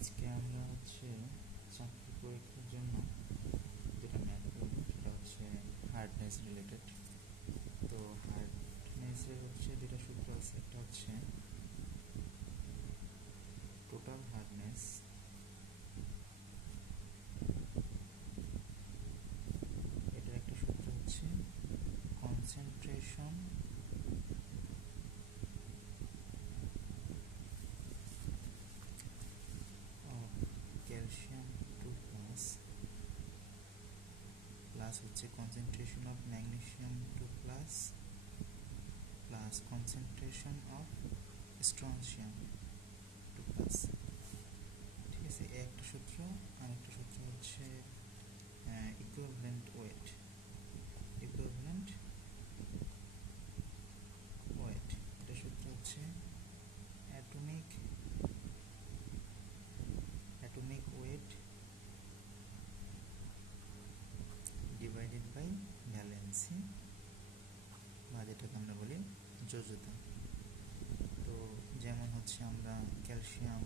আজকে আমরা চাকরি পরীক্ষার জন্য যেটা ম্যাথ করব সেটা হার্ডনেস রিলেটেড। তো হার্ডনেসের যেটা সূত্র আছে একটা টোটাল হার্ডনেস এটার একটা সূত্র concentration of calcium 2+ plus concentration of magnesium 2+ plus concentration of strontium 2+। ঠিক আছে, এই একটা সূত্র। আর একটা সূত্র ইকুইভ্যালেন্ট ওয়েট। এটা সূত্র atomic weight divided by valency, বা যেটাকে আমরা বলি যোজ্যতা। তো যেমন আমরা ক্যালসিয়াম